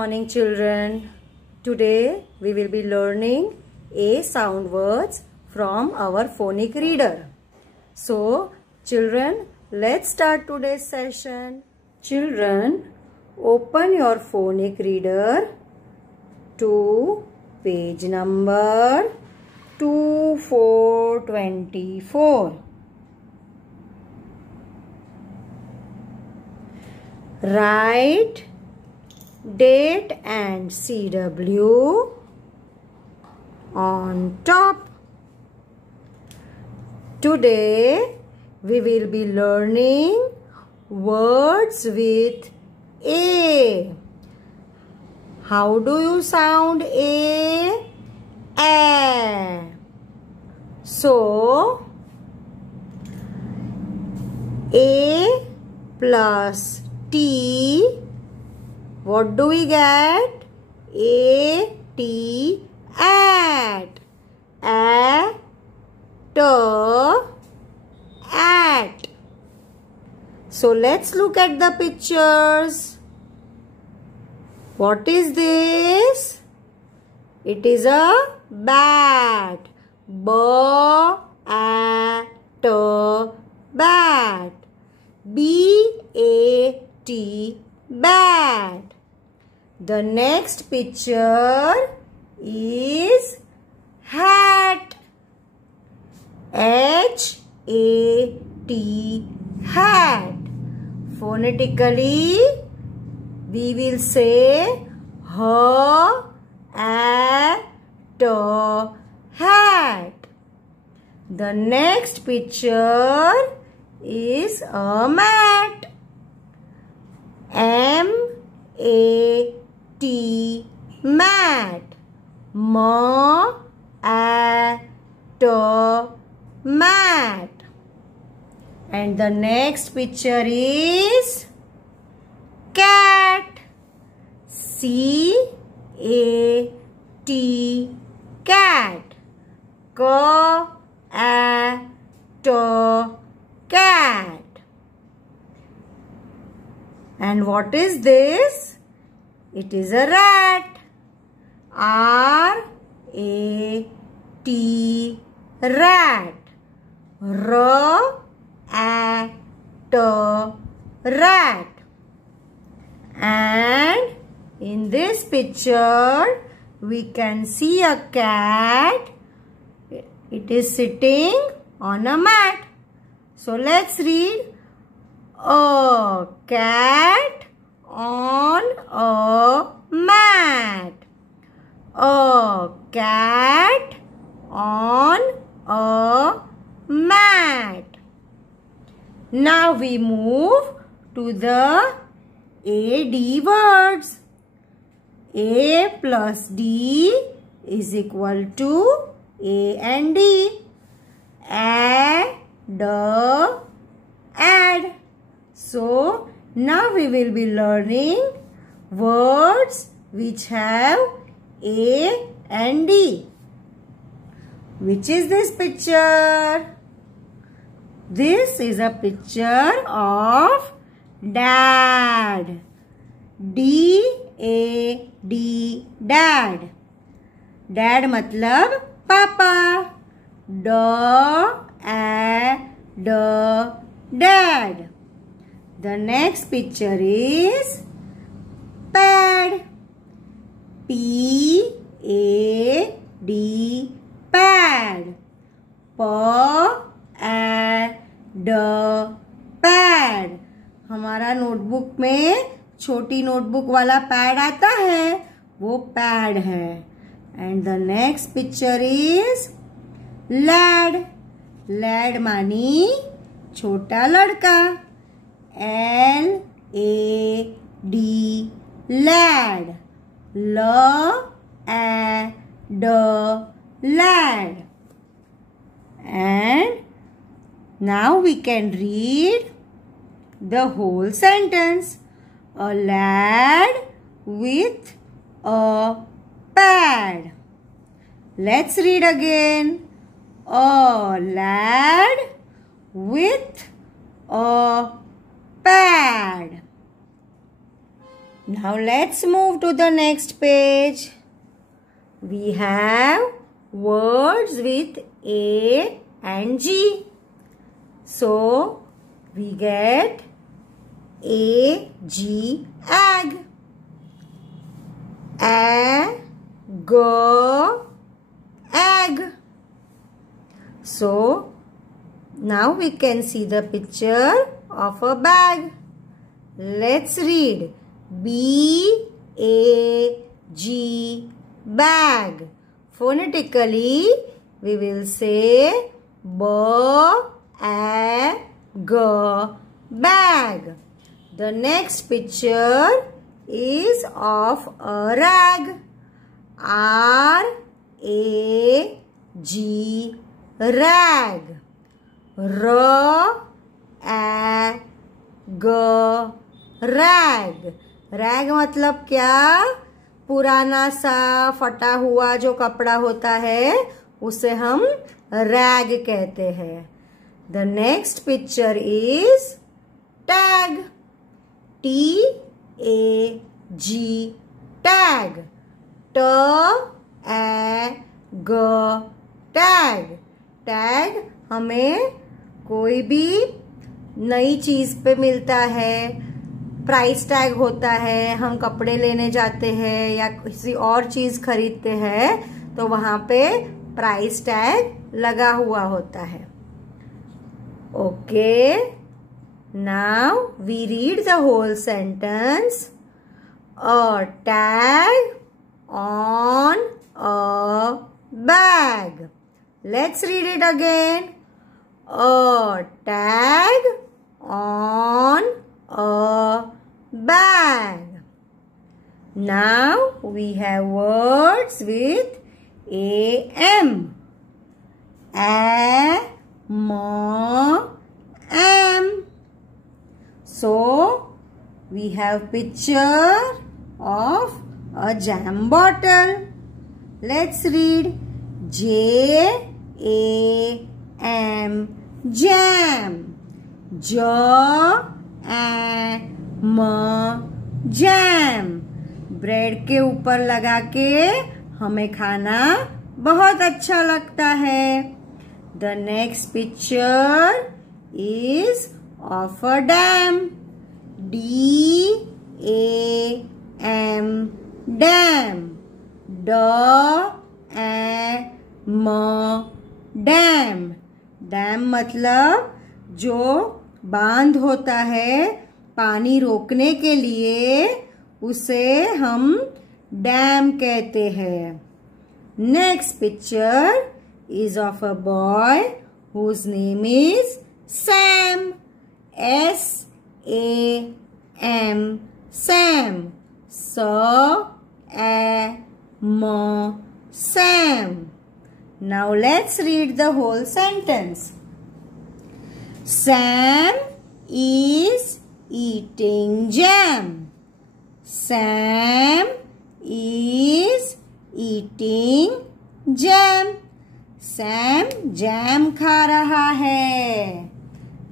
morning, children. Today we will be learning A sound words from our phonic reader. So, children, let's start today's session. Children, open your phonic reader to page number 2424. Write date and CW on top. Today we will be learning words with A. How do you sound A? A. So, A plus T, what do we get? A-T, at. At. So let's look at the pictures. What is this? It is a bat. B-A-T, bat. B-A-T, bat. The next picture is hat. H-A-T, hat. Phonetically, we will say H-A-T, hat. The next picture is a mat. M-A-T, mat. M-A-T, mat. And the next picture is cat. C-A-T, cat. K-A-T, cat. And what is this? It is a rat. R-A-T, rat. R-A-T, rat. And in this picture, we can see a cat. It is sitting on a mat. So let's read. A cat on a mat. A cat on a mat. Now we move to the AD words. A plus D is equal to A and D. Add. So, now we will be learning words which have A and D. Which is this picture? This is a picture of dad. D-A-D, dad. Dad मतलब पापा. D-A-D, dad. The next picture is pad. P-A-D, pad. P-A-D, pad. हमारा notebook में छोटी notebook वाला pad आता है, वो pad है. And the next picture is lad. Lad मानी छोटा लड़का. L-A-D, lad. L-A-D, lad. And now we can read the whole sentence. A lad with a pad. Let's read again. A lad with a pad. Now let's move to the next page. We have words with A and G. So we get A, G, egg. A, G, egg. So now we can see the picture of a bag. Let's read B, A, G, bag. Phonetically, we will say B, A, G, bag. The next picture is of a rag. R, A, G, rag. R, A, G, rag. Rag मतलब क्या? पुराना सा फटा हुआ जो कपड़ा होता है उसे हम रैग कहते हैं. The next picture is tag. T, A, G, tag. T, A, G, tag. Tag हमें कोई भी नई चीज पे मिलता है. प्राइस टैग होता है. हम कपड़े लेने जाते हैं या किसी और चीज खरीदते हैं तो वहां पे प्राइस टैग लगा हुआ होता है. Okay, now we read the whole sentence. A tag on a bag. Let's read it again. A tag on a bag. Now we have words with am. A, ma, am. So we have picture of a jam bottle. Let's read J, A, M, jam. J, A, M, jam. Bread के ऊपर लगा के हमें खाना बहुत अच्छा लगता है. The next picture is of a dam. D, A, M, dam. D, A, M, dam. Dam मतलब जो बांध होता है पानी रोकने के लिए, उसे हम डैम कहते हैं. Next picture is of a boy whose name is Sam. S, A, M, Sam. S, A, M, Sam. Now let's read the whole sentence. Sam is eating jam. Sam is eating jam. Sam jam खा रहा है.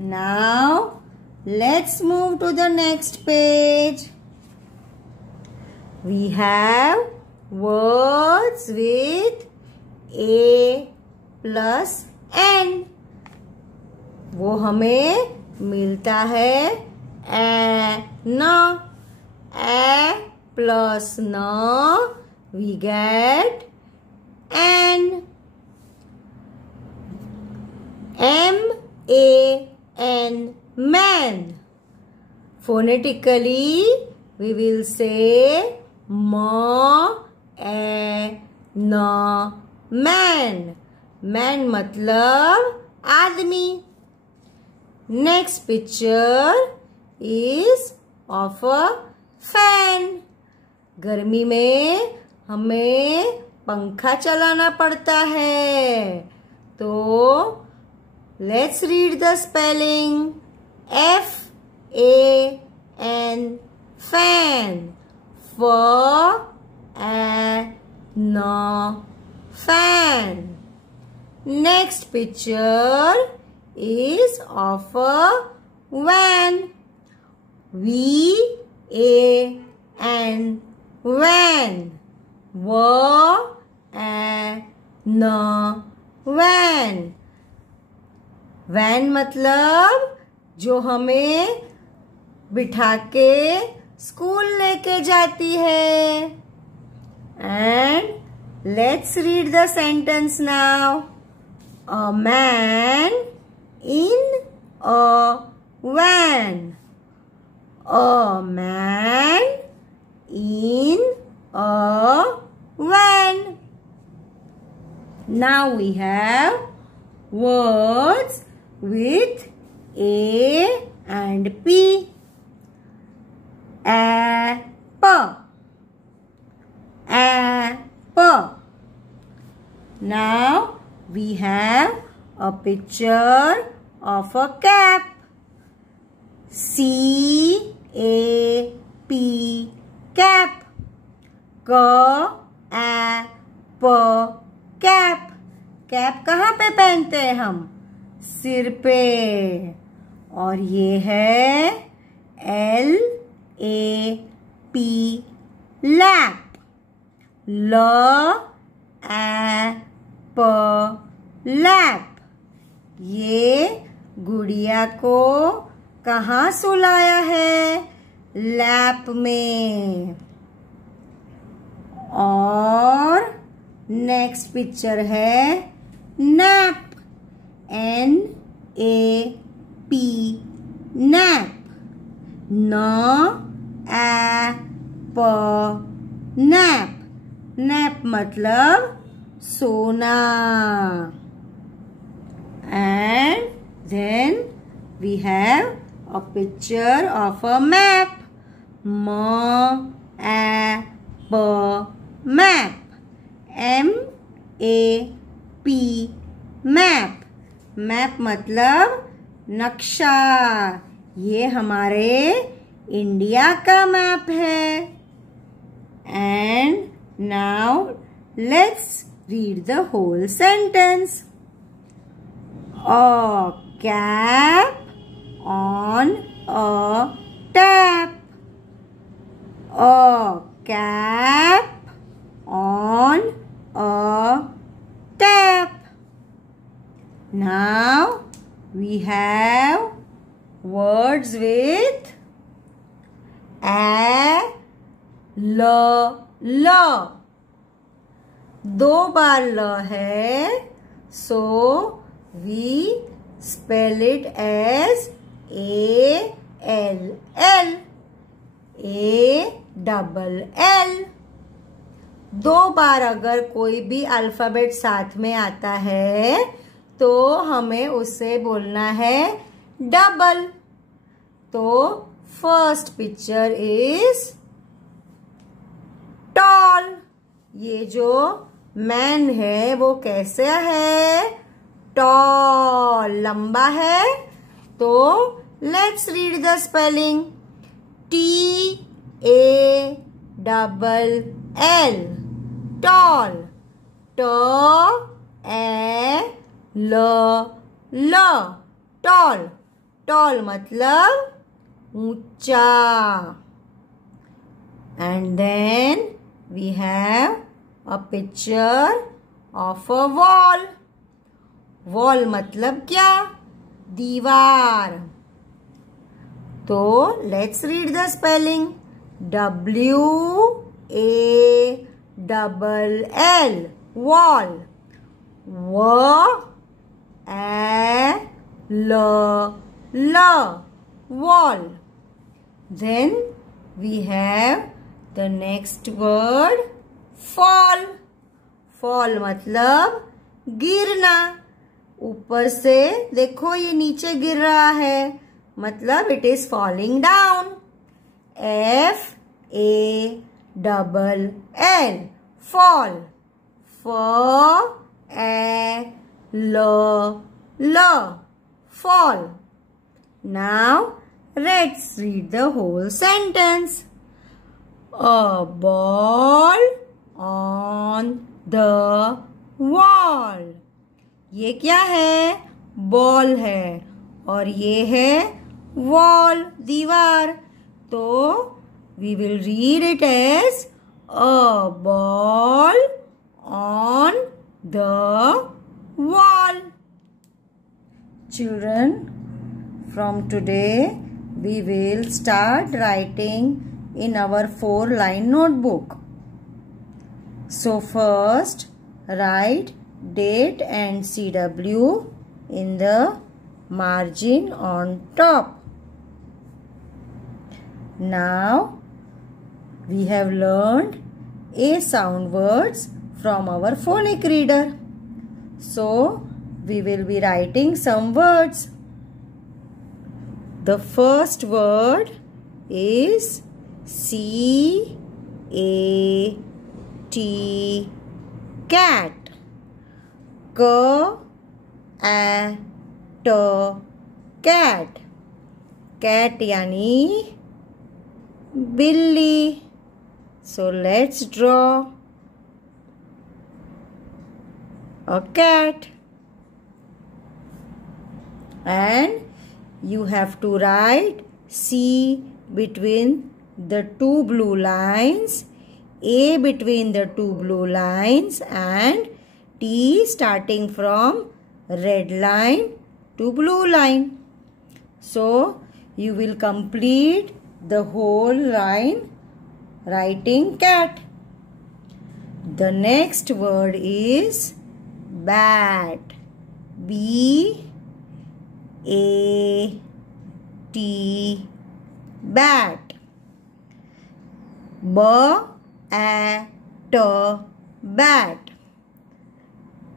Now let's move to the next page. We have words with A plus N. वो हमें मिलता है न. A plus न we get N. M, A, N, man. Phonetically we will say ma, a, na, man. Man मतलब आदमी. Next picture is of a fan. गर्मी में हमें पंखा चलाना पड़ता है. तो let's read the spelling. F, A, N, fan. F, A, N, fan. Next picture is of a van. V, A, and van. V and न van. वैन मतलब जो हमें बिठा के स्कूल लेके जाती है. And let's read the sentence now. A man in a van. A man in a van. Now we have words with A and P. Apple. Apple. Now we have a picture of a cap. C-A-P, cap. C-A-P, cap. Cap कहाँ पे पहनते हैं हम? सिर पे. और ये है L-A-P, लैप. L-A-P, lap. ये गुड़िया को कहाँ सुलाया है? लैप में. और नेक्स्ट पिक्चर है nap. N-A-P, nap. N-A-P, nap. Nap मतलब सोना. And then we have a picture of a map. M-A-P, map. M-A-P, map. map मतलब नक्शा. ये हमारे इंडिया का मैप है. And now let's read the whole sentence. A cap on a tap. A cap on a tap. Now we have words with a, l, ल. दो बार ल है, so we spell it as A-L-L. A-double-L. दो बार अगर कोई भी alphabet साथ में आता है तो हमें उसे बोलना है डबल. तो फर्स्ट पिक्चर इज टॉल. ये जो मैन है वो कैसा है? टॉल, लंबा है. तो let's read the spelling. T-A-double-L, tall. T-A-L-L, tall. Tall मतलब ऊंचा. And then we have a picture of a wall. Wall मतलब क्या? दीवार. तो let's read the spelling. W-A-double-L, wall. W-A-L-L, wall. Then we have the next word fall. fall मतलब गिरना. ऊपर से देखो ये नीचे गिर रहा है, मतलब it is falling down. F-A-double-L, fall. F-A-L-L, fall. Now let's read the whole sentence. A ball on the wall. ये क्या है? बॉल है. और ये है वॉल, दीवार. तो we will read it as a ball on the wall. Children, from today we will start writing in our 4-line notebook. So first write date and CW in the margin on top. Now we have learned A sound words from our phonic reader. So we will be writing some words. The first word is C-A-T, cat. K-A-T, cat. Cat yani billy. So let's draw a cat. And you have to write C between the two blue lines, A between the two blue lines, and T starting from red line to blue line. So you will complete the whole line writing cat. The next word is bat. B-A-T, bat. B-A-T, bat.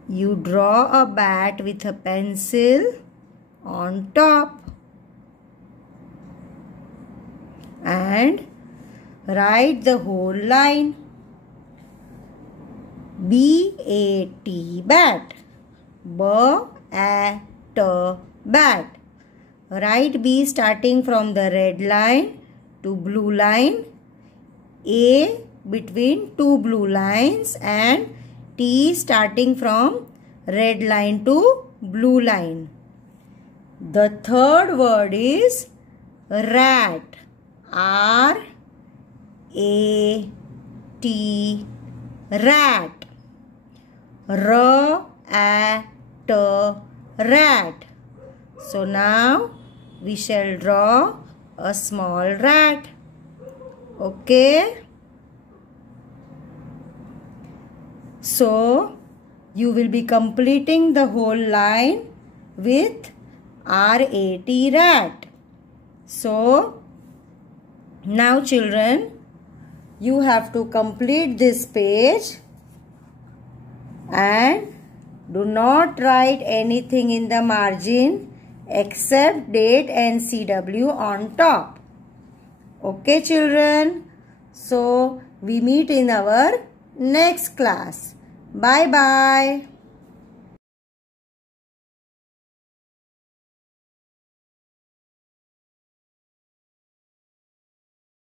You draw a bat with a pencil on top and write the whole line. B-A-T, bat. B-A-T, bat. Write B starting from the red line to blue line, A between two blue lines, and T starting from red line to blue line. The third word is rat. R-A-T, rat. R-A-T, rat. So now we shall draw a small rat. Okay. So you will be completing the whole line with R-A-T, rat. So now children, you have to complete this page and do not write anything in the margin except date and CW on top. Okay children, so we meet in our next class. Bye bye.